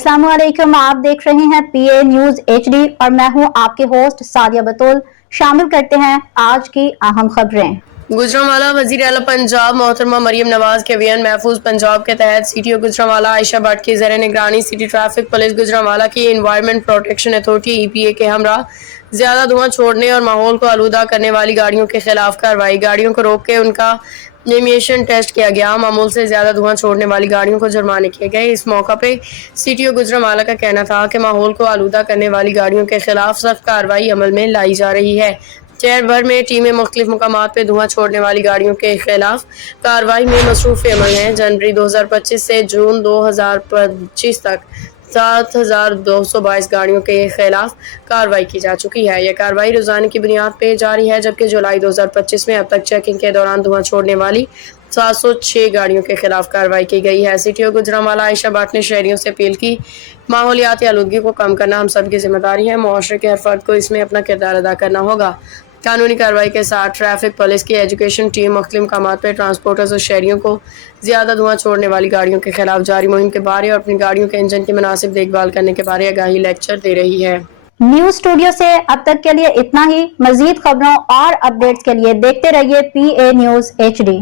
अस्सलाम वालेकुम, आप देख रहे हैं पीए न्यूज एचडी और मैं हूं आपके होस्ट सादिया बतूल। शामिल करते हैं आज की अहम खबरें। गुजरांवाला वजीर आला पंजाब मोहतरमा मरियम नवाज के अभियान महफूज पंजाब के तहत सीटीओ गुजरांवाला आयशा भट्ट की ज़ेर निगरानी सिटी ट्रैफिक पुलिस गुजरांवाला की एनवायरनमेंट प्रोटेक्शन अथॉरिटी ईपीए के हमरा ज्यादा धुआं छोड़ने और माहौल को आलूदा करने वाली गाड़ियों के खिलाफ कार्रवाई। गाड़ियों को रोक के उनका एमिशन टेस्ट किया गया। मामूल से ज्यादा धुआं छोड़ने वाली गाड़ियों को जुर्माने किए गए। इस मौका पे सीटीओ गुजरांवाला का कहना था कि माहौल को आलूदा करने वाली गाड़ियों के खिलाफ सख्त कार्रवाई अमल में लाई जा रही है। शहर भर में टीमें मुख्तलिफ मुकामात पे धुआं छोड़ने वाली गाड़ियों के खिलाफ कार्रवाई में मसरूफ़ अमल हैं। जनवरी 2025 से जून 2025 तक 7,222 गाड़ियों के खिलाफ कार्रवाई की जा चुकी है। यह कार्रवाई रोजाना की बुनियाद पे जारी है, जबकि जुलाई 2025 में अब तक चेकिंग के दौरान धुआं छोड़ने वाली 706 गाड़ियों के खिलाफ कार्रवाई की गई है। सीटीओ गुजरांवाला आयशा भट्ट ने शहरियों से अपील की, माहौलियाती आलूदगी को कम करना हम सब की जिम्मेदारी है। मुआशरे के हर फर्द को इसमें अपना किरदार अदा करना होगा। कानूनी कार्रवाई के साथ ट्रैफिक पुलिस की एजुकेशन टीम मुख्तलिफ मकामात पर ट्रांसपोर्टर्स और शहरियों को ज्यादा धुआं छोड़ने वाली गाड़ियों के खिलाफ जारी मुहिम के बारे और अपनी गाड़ियों के इंजन की मुनासिब देखभाल करने के बारे आगाही लेक्चर दे रही है। न्यूज स्टूडियो से अब तक के लिए इतना ही। मजीद खबरों और अपडेट्स के लिए देखते रहिए पीए न्यूज एचडी।